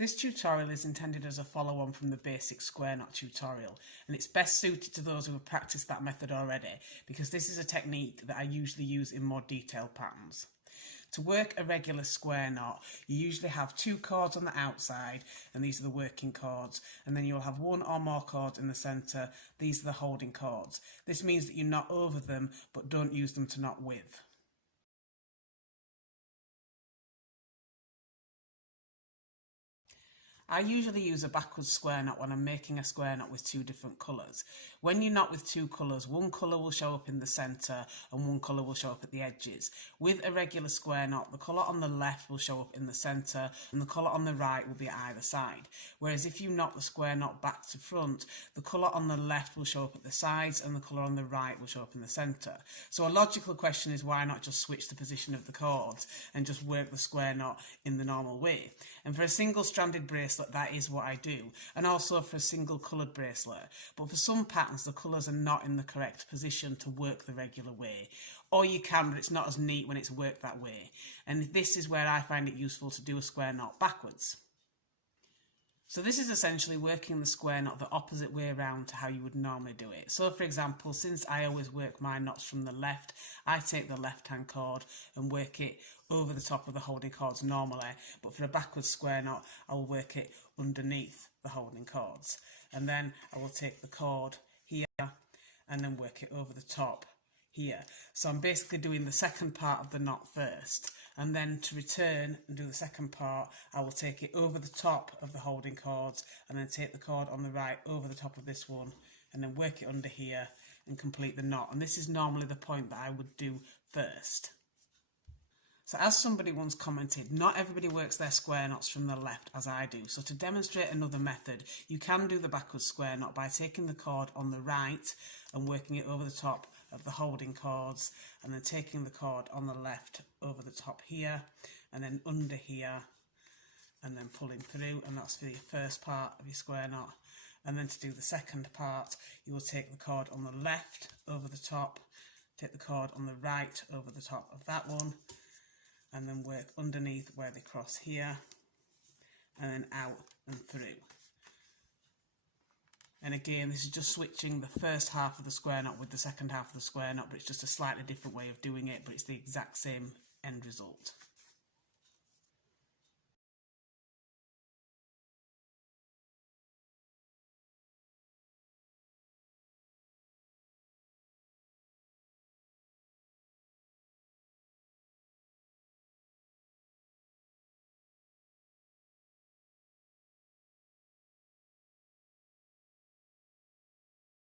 This tutorial is intended as a follow-on from the basic square knot tutorial, and it's best suited to those who have practiced that method already because this is a technique that I usually use in more detailed patterns. To work a regular square knot, you usually have two cords on the outside, and these are the working cords, and then you'll have one or more cords in the centre. These are the holding cords. This means that you knot over them but don't use them to knot with. I usually use a backwards square knot when I'm making a square knot with two different colours. When you knot with two colours, one colour will show up in the centre and one colour will show up at the edges. With a regular square knot, the colour on the left will show up in the centre and the colour on the right will be at either side. Whereas if you knot the square knot back to front, the colour on the left will show up at the sides and the colour on the right will show up in the centre. So a logical question is, why not just switch the position of the cords and just work the square knot in the normal way? And for a single stranded bracelet, that is what I do, and also for a single coloured bracelet. But for some patterns the colours are not in the correct position to work the regular way, or you can, but it's not as neat when it's worked that way, and this is where I find it useful to do a square knot backwards. So this is essentially working the square knot the opposite way around to how you would normally do it. So for example, since I always work my knots from the left, I take the left hand cord and work it over the top of the holding cords normally, but for a backwards square knot I will work it underneath the holding cords, and then I will take the cord here and then work it over the top here. So I'm basically doing the second part of the knot first, and then to return and do the second part I will take it over the top of the holding cords and then take the cord on the right over the top of this one and then work it under here and complete the knot. And this is normally the point that I would do first. So as somebody once commented, not everybody works their square knots from the left as I do. So to demonstrate another method, you can do the backwards square knot by taking the cord on the right and working it over the top of the holding cords, and then taking the cord on the left over the top here and then under here and then pulling through, and that's for your first part of your square knot. And then to do the second part, you will take the cord on the left over the top, take the cord on the right over the top of that one, and then work underneath where they cross here and then out and through. And again, this is just switching the first half of the square knot with the second half of the square knot, but it's just a slightly different way of doing it, but it's the exact same end result.